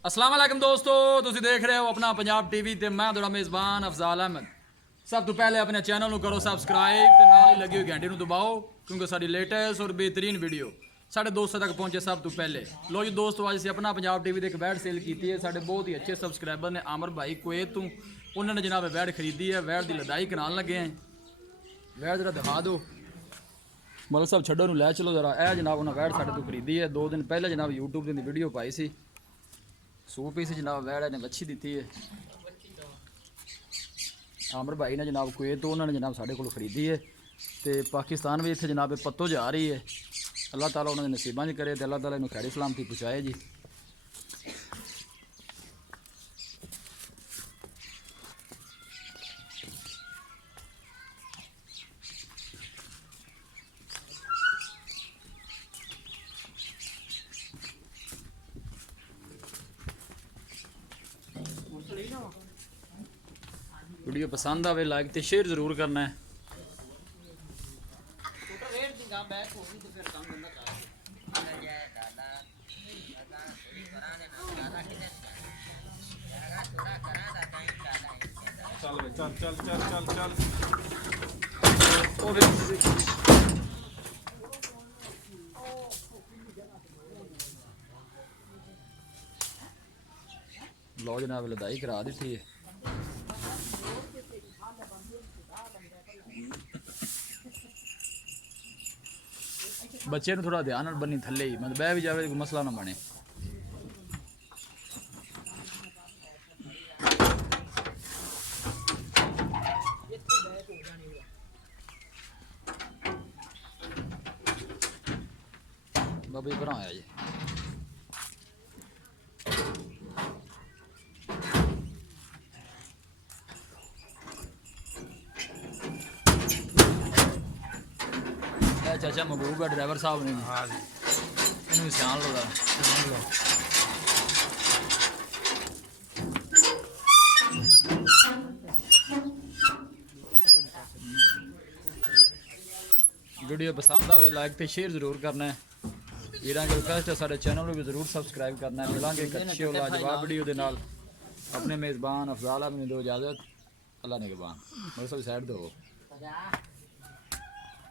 अस्सलाम वालेकुम दोस्तों, तुसीं देख रहे हो अपना पंजाब टीवी ते मैं तुहाडा मेज़बान अफजाल अहमद। सब तो पहले अपने चैनल को करो सब्सक्राइब ते नाल ही लगी हुई घंटी नूं दबाओ क्योंकि साडी लेटेस्ट और बेहतरीन वीडियो साढ़े दोस्तों तक पहुंचे सब तो पहले। लो जी दोस्तों, अज असीं अपना पंजाब टीवी ते एक बैड सेल की है। साढ़े बहुत ही अच्छे सबसक्राइबर ने आमर भाई कुवैत तो उन्होंने जनाब बैड खरीदी है। बैड की लदाई कराने लगे हैं। बैड जरा दिखा दो मतलब सब छड्डो नूं लै चलो जरा। यह जनाब उन्हें बैड साढ़े तो खरीदी है। 2 दिन पहले जनाब यूट्यूब की वीडियो पाई सी। 100 पीस जनाब बैड ने बच्ची दी है। आमर भाई ने जनाब कुवैत तो उन्होंने जनाब साढ़े को खरीदी है। तो पाकिस्तान भी इतने जनाब पत्तो जा रही है। अल्लाह ताला उन्होंने नसीबां च करे तो अल्लाह ताला इन्होंने खैर सलामती पहुँचाए जी। वीडियो पसंद आवे लाइक तो शेयर जरूर करना है। चल चल चल चल चल लो जनाब लदाई करा दी थी। बच्चे ने थोड़ा ध्यान बनी थले ही मतलब बह भी जाए कोई मसला ना बने। बाबा घर आया जी। चाचा महबूब है ड्राइवर साहब ने। हाँ जी, इन्हें भी सियान लो वीडियो पसंद आए लाइक तो शेयर जरूर करना है। वीरां की रिक्वेस्ट है सारे चैनल को भी जरूर सब्सक्राइब करना है। मिलांगे एक अच्छी और लाजवाब वीडियो के नाल। अपने मेज़बान अफजाल अहमद दो इजाज़त। अल्लाह ने के बान मेरे सब साइड दो।